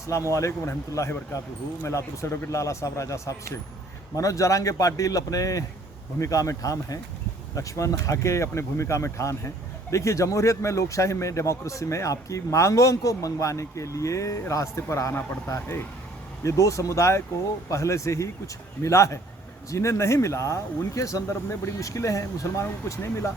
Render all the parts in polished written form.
अस्सलाम वालेकुम रहमतुल्लाहि वबरकातुहू। मैं लातूर से एडवोकेट लाला साहब राजा साहब से मनोज जरांगे पाटिल अपने भूमिका में ठाम हैं, लक्ष्मण हाके अपने भूमिका में ठाम हैं। देखिए, जमहूरियत में, लोकशाही में, डेमोक्रेसी में आपकी मांगों को मंगवाने के लिए रास्ते पर आना पड़ता है। ये दो समुदाय को पहले से ही कुछ मिला है, जिन्हें नहीं मिला उनके संदर्भ में बड़ी मुश्किलें हैं। मुसलमानों को कुछ नहीं मिला।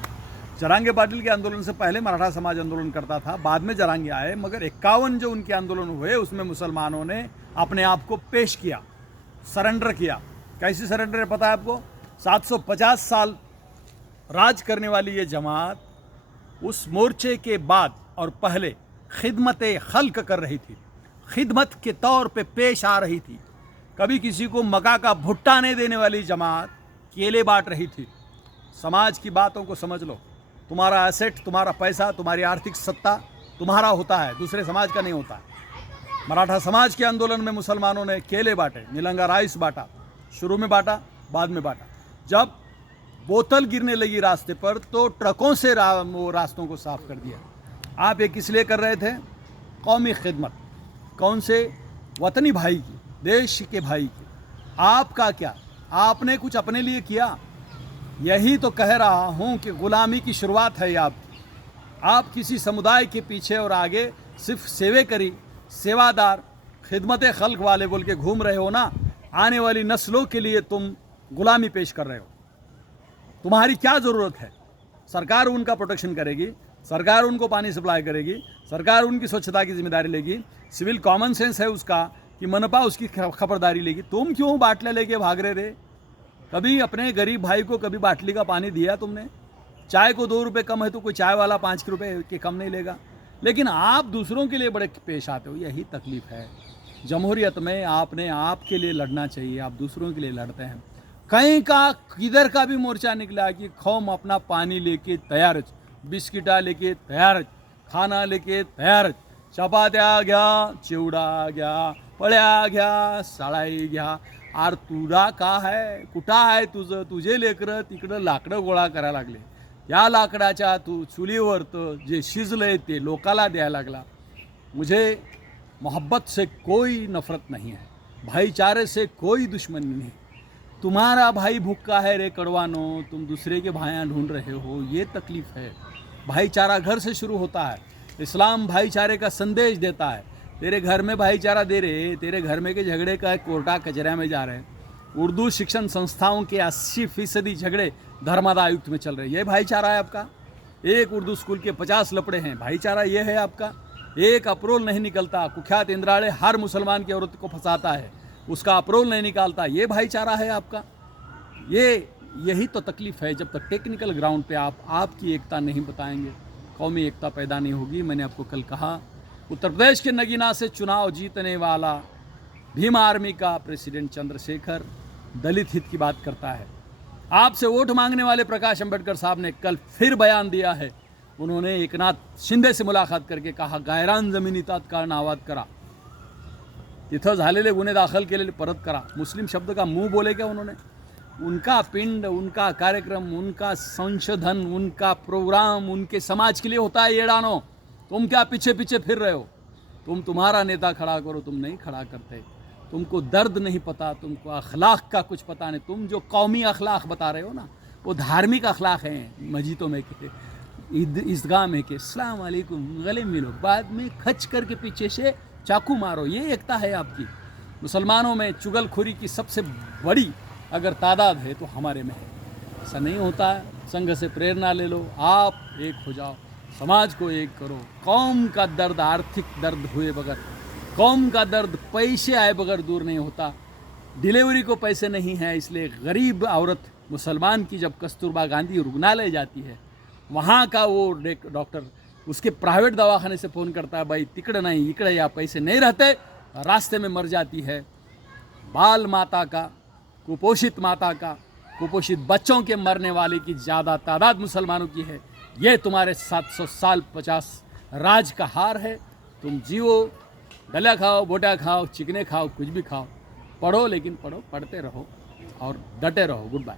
जरांगे पाटिल के आंदोलन से पहले मराठा समाज आंदोलन करता था, बाद में जरांगे आए, मगर 51 जो उनके आंदोलन हुए उसमें मुसलमानों ने अपने आप को पेश किया, सरेंडर किया। कैसी सरेंडर है पता है आपको? 750 साल राज करने वाली ये जमात उस मोर्चे के बाद और पहले खिदमत खल्क कर रही थी, खिदमत के तौर पे पेश आ रही थी। कभी किसी को मका का भुट्टा नहीं देने वाली जमात केले बांट रही थी। समाज की बातों को समझ लो। तुम्हारा एसेट, तुम्हारा पैसा, तुम्हारी आर्थिक सत्ता तुम्हारा होता है, दूसरे समाज का नहीं होता है। मराठा समाज के आंदोलन में मुसलमानों ने केले बांटे, नीलंगा राइस बांटा, शुरू में बांटा, बाद में बांटा। जब बोतल गिरने लगी रास्ते पर तो ट्रकों से वो रास्तों को साफ कर दिया। आप ये किस लिए कर रहे थे? कौमी खिदमत। कौन से? वतनी भाई की, देश के भाई की। आपका क्या? आपने कुछ अपने लिए किया? यही तो कह रहा हूँ कि गुलामी की शुरुआत है आपकी। आप किसी समुदाय के पीछे और आगे सिर्फ सेवेकरी, सेवादार, खिदमत खल्क वाले बोल के घूम रहे हो ना। आने वाली नस्लों के लिए तुम गुलामी पेश कर रहे हो। तुम्हारी क्या ज़रूरत है? सरकार उनका प्रोटेक्शन करेगी, सरकार उनको पानी सप्लाई करेगी, सरकार उनकी स्वच्छता की जिम्मेदारी लेगी, सिविल कॉमन सेंस है उसका कि मनपा उसकी खबरदारी लेगी। तुम क्यों बाटले लेके भाग रहे थे? कभी अपने गरीब भाई को कभी बाटली का पानी दिया तुमने? चाय को 2 रुपये कम है तो कोई चाय वाला 5 रुपये के कम नहीं लेगा। लेकिन आप दूसरों के लिए बड़े पेश आते हो। यही तकलीफ है। जमहूरियत में आपने आपके लिए लड़ना चाहिए, आप दूसरों के लिए लड़ते हैं। कहीं का किधर का भी मोर्चा निकला कि कौम अपना पानी लेके तैयार, बिस्किटा लेके तैयार, खाना लेके तैयार, चपात्या घ्या, चिवडा घ्या, पळ्या घ्या, साळाई घ्या। आर तुला का है? कुठं आहे तुझं? तुझे लेकरं तिकडं लाकडं गोळा करायला लागले। या लाकडाच्या तू चुलीवर तर जे शिजलंय ते लोकाला द्यायला लागला। मुझे मोहब्बत से कोई नफरत नहीं है, भाईचारे से कोई दुश्मनी नहीं। तुम्हारा भाई भूखा है रे कड़वानो, तुम दूसरे के भाइयाँ ढूंढ रहे हो, ये तकलीफ है। भाईचारा घर से शुरू होता है। इस्लाम भाईचारे का संदेश देता है। तेरे घर में भाईचारा दे रहे, तेरे घर में के झगड़े का कोर्टा कचरा में जा रहे हैं। उर्दू शिक्षण संस्थाओं के 80% झगड़े धर्मादा आयुक्त में चल रहे हैं। ये भाईचारा है आपका? एक उर्दू स्कूल के 50 लपड़े हैं, भाईचारा ये है आपका? एक अप्रोल नहीं निकलता, कुख्यात इंद्राड़े हर मुसलमान की औरत को फंसाता है, उसका अप्रोल नहीं निकालता, ये भाईचारा है आपका? यही तो तकलीफ है। जब तक टेक्निकल ग्राउंड पे आप आपकी एकता नहीं बताएंगे, कौमी एकता पैदा नहीं होगी। मैंने आपको कल कहा, उत्तर प्रदेश के नगीना से चुनाव जीतने वाला भीम आर्मी का प्रेसिडेंट चंद्रशेखर दलित हित की बात करता है। आपसे वोट मांगने वाले प्रकाश अंबेडकर साहब ने कल फिर बयान दिया है। उन्होंने एकनाथ शिंदे से मुलाकात करके कहा, गायरान जमिनी तात्काळ नावाद करा, तिथं झालेले गुन्हे दाखल केलेले परत करा। मुस्लिम शब्द का मुंह बोले क्या उन्होंने? उनका पिंड, उनका कार्यक्रम, उनका संशोधन, उनका प्रोग्राम उनके समाज के लिए होता है। येड़ानो, तुम क्या पीछे पीछे फिर रहे हो? तुम्हारा नेता खड़ा करो, तुम नहीं खड़ा करते। तुमको दर्द नहीं पता, तुमको अखलाक का कुछ पता नहीं। तुम जो कौमी अखलाक बता रहे हो ना, वो धार्मिक अखलाक हैं। मस्जिदों में के, ईदगाह में के अस्सलाम वालेकुम, गले मिलो, बाद में खच करके पीछे से चाकू मारो। ये एकता है आपकी? मुसलमानों में चुगलखोरी की सबसे बड़ी अगर तादाद है तो हमारे में है। ऐसा नहीं होता है। संघ से प्रेरणा ले लो, आप एक हो जाओ, समाज को एक करो। कौम का दर्द आर्थिक दर्द हुए बगैर, कौम का दर्द पैसे आए बगैर दूर नहीं होता। डिलीवरी को पैसे नहीं है, इसलिए गरीब औरत मुसलमान की जब कस्तूरबा गांधी रुग्णालय जाती है, वहाँ का वो डॉक्टर उसके प्राइवेट दवाखाने से फ़ोन करता है, भाई तिकड़ नहीं इकड़ या पैसे नहीं रहते, रास्ते में मर जाती है। बाल माता का, कुपोषित माता का, कुपोषित बच्चों के मरने वाले की ज़्यादा तादाद मुसलमानों की है। ये तुम्हारे 700 साल 50 राज का हार है। तुम जियो, डला खाओ, बोटा खाओ, चिकने खाओ, कुछ भी खाओ, पढ़ो, लेकिन पढ़ो, पढ़ते रहो और डटे रहो। Good bye.